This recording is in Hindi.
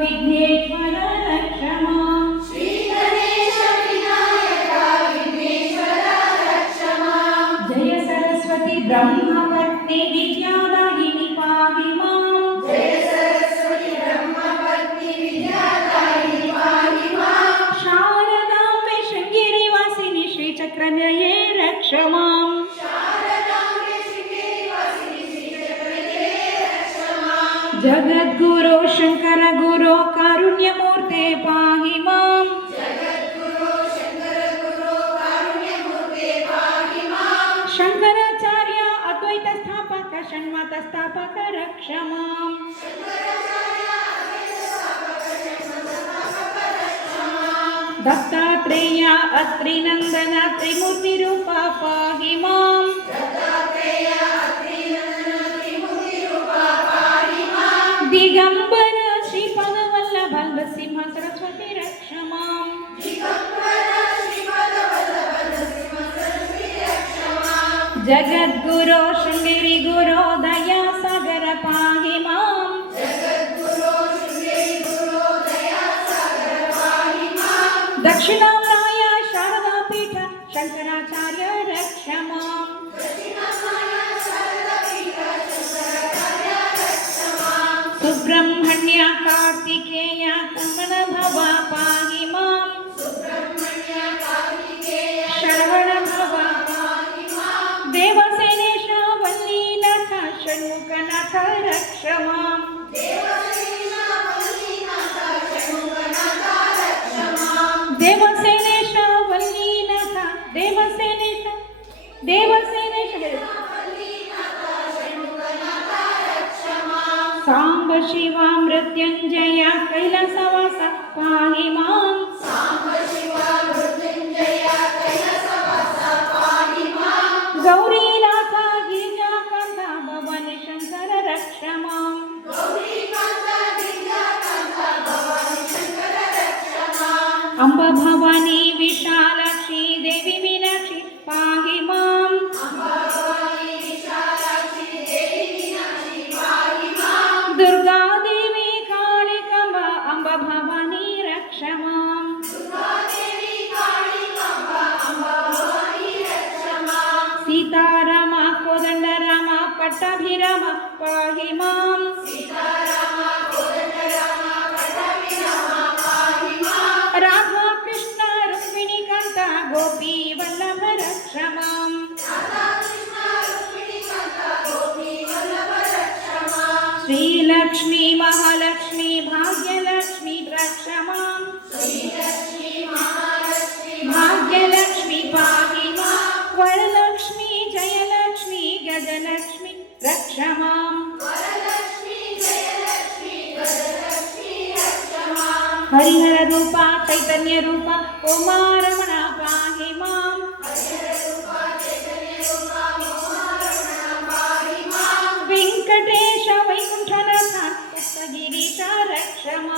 विघ्नेश्वर रक्ष मां। श्री गणेश विनायक विघ्नेश्वर रक्ष मां। जय सरस्वती ब्रह्मपत्नी विद्यादायिनी पाहि मां। जय सरस्वती ब्रह्मपत्नी विद्यादायिनी पाहि मां। शारदाम्बे शृङ्गेरिवासिनी श्रीचक्रन्वये रक्ष मां। जगद्गुरो शंकर गुरो कारुण्यमूर्ते पाहि मां। जगद्गुरो शंकर गुरो कारुण्यमूर्ते पाहि मां। शंकराचार्य अद्वैत स्थापक षण्मत स्थापक रक्ष मां। शंकराचार्य अद्वैत स्थापक षण्मत स्थापक रक्ष मां। दत्तात्रेय अत्रिनंदन त्रिमूर्ति रूप पाहि मां। दत्तात्रेय अत्रिनंदन त्रिमूर्ति रूप पाहि मां। दिगंबर श्रीपद वल्लभ नृसिंह सरस्वती रक्ष मां। दिगंबर श्रीपद वल्लभ नृसिंह सरस्वती रक्ष मां। जगद्गुरो शृंगेरी गुरो दया सागर पाहि मां। जगद्गुरो शृंगेरी गुरो दया सागर पाहि मां। दक्षिणामराय शारदा पीठ शंकराचार्य रक्ष मां। दक्षिणामराय शारदा पीठ शंकराचार्य रक्ष मां। सुब्रह्मण्य कार्तिकेय कमल भव पाहि मां। सुब्रह्मण्य कार्तिकेय श्रवण भव पाहि मां। देवसेनेश वल्लीनाथ षण्मुखनाथ रक्ष मां। देवसेनेश वल्लीनाथ षण्मुखनाथ रक्ष मां। देवसेनेश वल्लीनाथ देवसेनेश वल्लीनाथ षण्मुखनाथ रक्ष मां। सांब शिवा मृत्युंजय कैलासवास पाहि मां। सांब शिवा मृत्युंजय कैलासवास पाहि मां। गौरीनाथ गिरिजाकान्त भवानी शंकर रक्ष मां। गौरीकान्त गिरिजाकान्त भवानी शंकर रक्ष मां। अम्ब भवानी विशालाक्षी देवी मीनाक्षी पाहि मां। अम्बा भवानी विशालाक्षी देवी मीनाक्षी पाहि मां। दुर्गा देवी कालिकाम्ब अम्ब भवानी रक्ष मां। दुर्गा देवी कालिकाम्ब अम्बा भवानी रक्ष मां। सीताराम कोदंडराम पट्टाभिराम पाहि मां। सीताराम कोदंडराम पट्टाभिराम पाहि मां। राधा कृष्ण रुक्मिणी कांत गोपी वल्लभ रक्ष मां। राधा कृष्ण रुक्मिणी कांत गोपी वल्लभ रक्ष मां। श्रीलक्ष्मी महालक्ष्मी भाग्यलक्ष्मी रक्ष मां। श्रीलक्ष्मी महालक्ष्मी भाग्यलक्ष्मी पाहि मां। वरलक्ष्मी जयलक्ष्मी गजलक्ष्मी रक्ष मां। वरलक्ष्मी जयलक्ष्मी गजलक्ष्मी रक्ष मां। हरिहर रूपा चैतन्य रूपा उमारमण पाहि मां। हरिहर रूपा चैतन्य रूपा उमारमण पाहि मां। वेंकटेश वैकुंठनाथ सप्तगिरीश रक्ष मां।